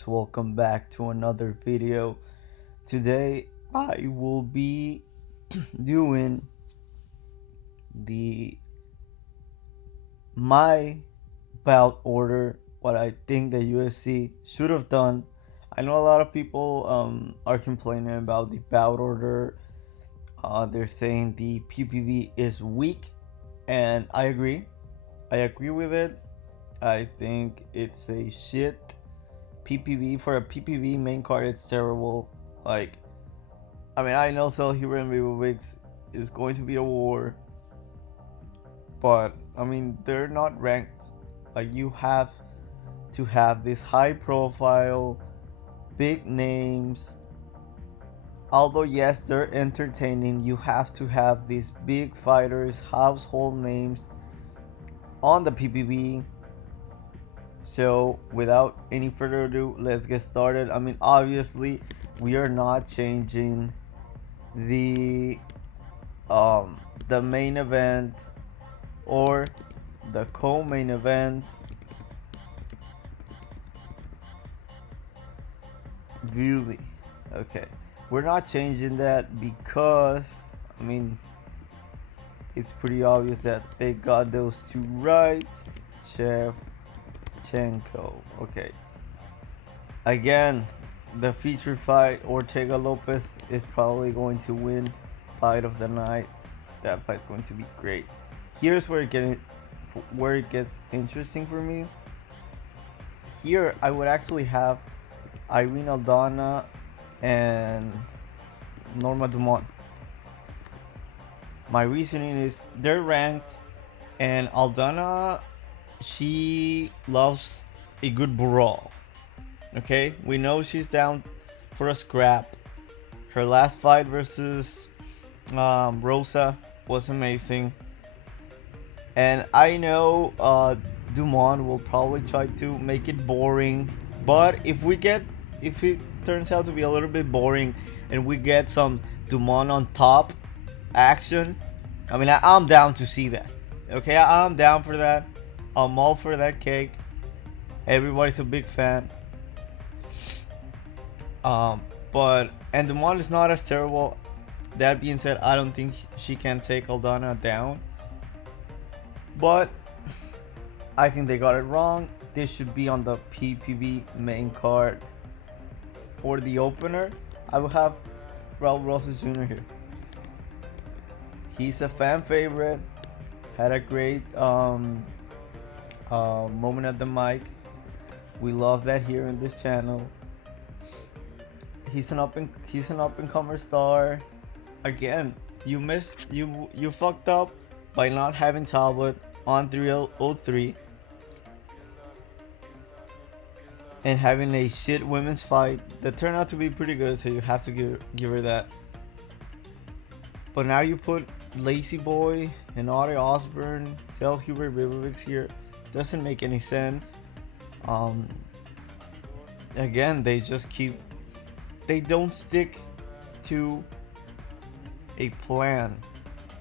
guys, welcome back to another video. Today I will be doing the my bout order, what I think the UFC should have done. I know a lot of people are complaining about the bout order. They're saying the PPV is weak, and I agree with it. I think it's a shit PPV. For a PPV main card, it's terrible. Like, I mean, I know Cell Hero and CHIWIWIS is going to be a war, but I mean, they're not ranked. Like, you have to have this high profile, big names. Although, yes, they're entertaining, you have to have these big fighters, household names on the PPV. So, without any further ado, let's get started. I mean, obviously, we are not changing the the main event or the co-main event. Really? Okay. We're not changing that because, I mean, it's pretty obvious that they got those two right. Shevchenko. Okay. Again, the feature fight, Ortega Lopez is probably going to win fight of the night. That fight's going to be great. Here's where it gets interesting for me. Here I would actually have Irene Aldana and Norma Dumont. My reasoning is they're ranked, and Aldana, she loves a good brawl. Okay, we know she's down for a scrap. Her last fight versus Rosa was amazing, and I know Dumont will probably try to make it boring. But if it turns out to be a little bit boring, and we get some Dumont on top action, I mean, I'm down to see that. Okay, I'm down for that. I'm all for that cake. Everybody's a big fan. But Dumont is not as terrible. That being said, I don't think she can take Aldana down. But I think they got it wrong. This should be on the PPV main card. For the opener, I will have Raul Rosas Jr. here. He's a fan favorite. Had a great moment at the mic. We love that here in this channel. He's an up and comer star. Again, you fucked up by not having Talbot on 303 and having a shit women's fight that turned out to be pretty good, so you have to give her that. But now you put Lazy Boy and Audrey Osborne, Cell Hubert Rivovics here. Doesn't make any sense. Again, they don't stick to a plan.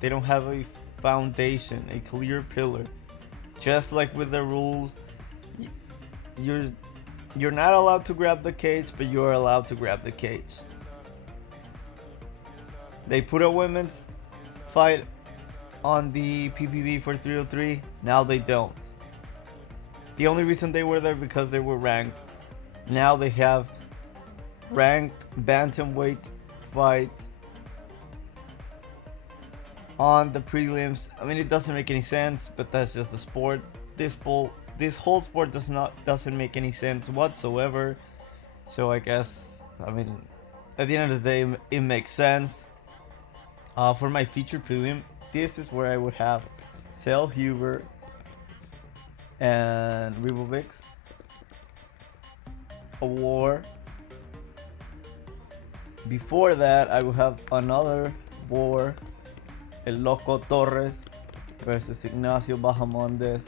They don't have a foundation, a clear pillar. Just like with the rules, you're not allowed to grab the cage, but you're allowed to grab the cage. They put a women's fight on the PPV for 303. Now they don't. The only reason they were there because they were ranked. Now they have ranked bantamweight fight on the prelims. I mean, it doesn't make any sense, but that's just the sport. This whole sport doesn't make any sense whatsoever. So I guess, I mean, at the end of the day, it makes sense. For my feature prelim, this is where I would have Cell Huber and Rivovics. A war. Before that, I would have another war. El Loco Torres versus Ignacio Bahamondes.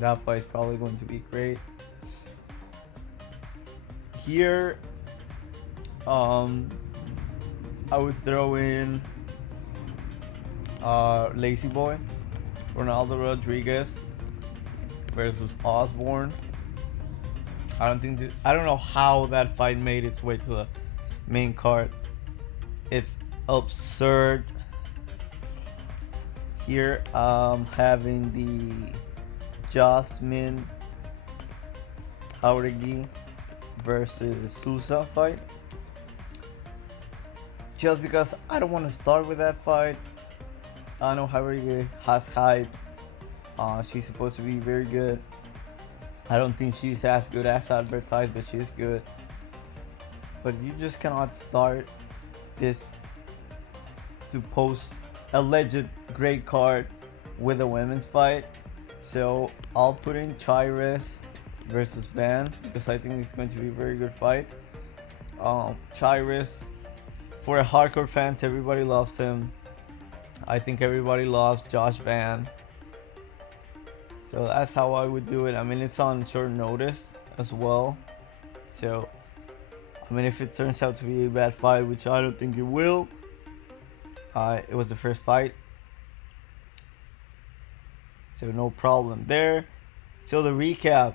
That fight is probably going to be great. Here, I would throw in Lazy Boy, Ronaldo Rodriguez versus Osborne. I don't know how that fight made its way to the main card. It's absurd. Here, having the Jasmine Jauregui versus Sousa fight. Just because I don't want to start with that fight. I know Jauregui has hype. She's supposed to be very good. I don't think she's as good as advertised, but she's good. But you just cannot start this supposed alleged great card with a women's fight. So I'll put in CHIWIWIS versus Van because I think it's going to be a very good fight. CHIWIWIS, for hardcore fans, everybody loves him. I think everybody loves Josh Van. So that's how I would do it. I mean, it's on short notice as well. So, I mean, if it turns out to be a bad fight, which I don't think it will, it was the first fight. So no problem there. So the recap.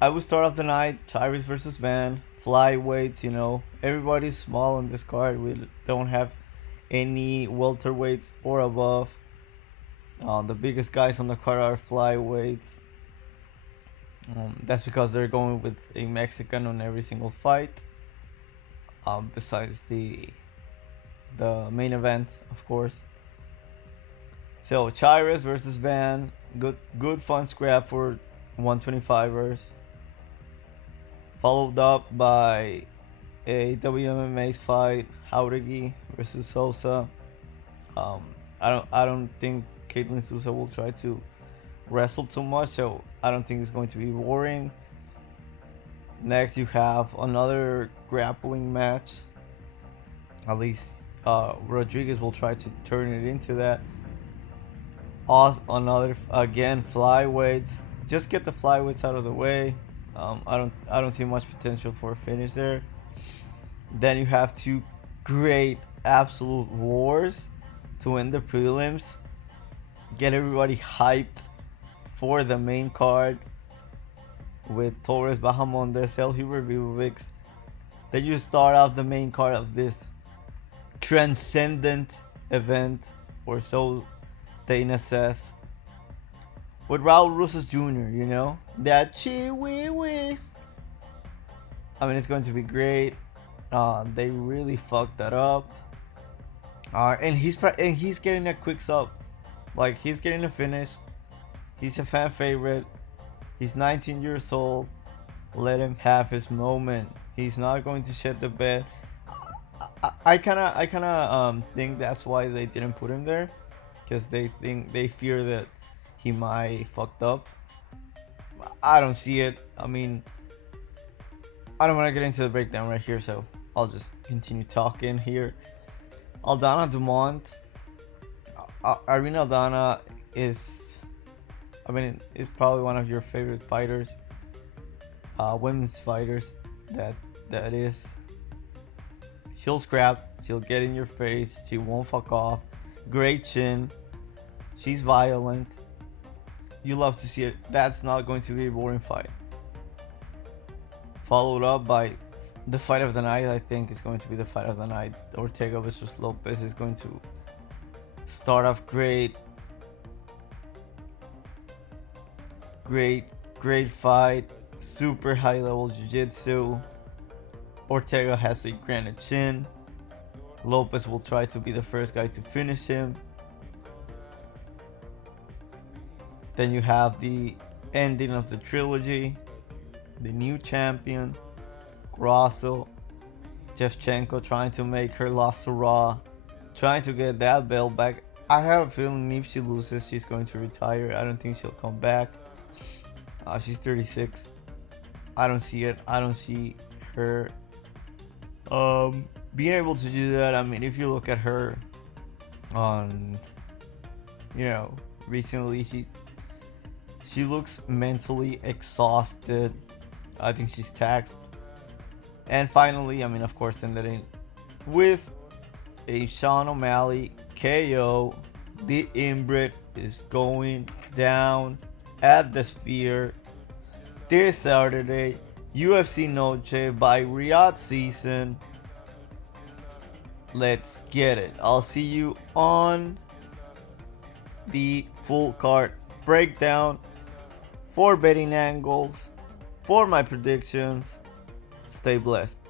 I would start off the night, CHIWIWIS versus Van. Flyweights, you know, everybody's small on this card. We don't have any welterweights or above. The biggest guys on the card are flyweights. That's because they're going with a Mexican on every single fight. Besides the main event, of course. So CHIWIWIS versus Van, good fun scrap for 125ers. Followed up by a WMMA's fight, Jauregui versus Sosa. I don't think Caitlin Sousa will try to wrestle too much, so I don't think it's going to be boring. Next, you have another grappling match. At least Rodriguez will try to turn it into that. Another again flyweights. Just get the flyweights out of the way. I don't see much potential for a finish there. Then you have two great absolute wars to win the prelims. Get everybody hyped for the main card with Torres Bahamondes, El Vivovics. Then you start off the main card of this transcendent event, or so Dana says, with Raul Rosas Jr., you know? That CHIWIWIS. I mean, it's going to be great. They really fucked that up. And he's getting a quick sub. Like, he's getting a finish. He's a fan favorite. He's 19 years old. Let him have his moment. He's not going to shed the bed. I kind of think that's why they didn't put him there, because they fear that he might fucked up. I don't see it. I mean, I don't want to get into the breakdown right here, so I'll just continue talking here. Aldana Dumont. Irene Aldana is probably one of your favorite fighters. Women's fighters, that is. She'll scrap. She'll get in your face. She won't fuck off. Great chin. She's violent. You love to see it. That's not going to be a boring fight. Followed up by the fight of the night. I think is going to be the fight of the night. Ortega versus Lopez is going to start off great. Great fight. Super high level jiu-jitsu. Ortega has a granite chin. Lopez will try to be the first guy to finish him. Then you have the ending of the trilogy. The new champion, Grasso. Shevchenko trying to make her La Sura, trying to get that belt back. I have a feeling if she loses, she's going to retire. I don't think she'll come back. She's 36. I don't see it. I don't see her being able to do that. I mean, if you look at her on, recently, she looks mentally exhausted. I think she's taxed. And finally, I mean, of course, ending with a Sean O'Malley KO. The inbred is going down at the Sphere this Saturday. UFC Noche by Riyadh season. Let's get it. I'll see you on the full card breakdown for betting angles, for my predictions. Stay blessed.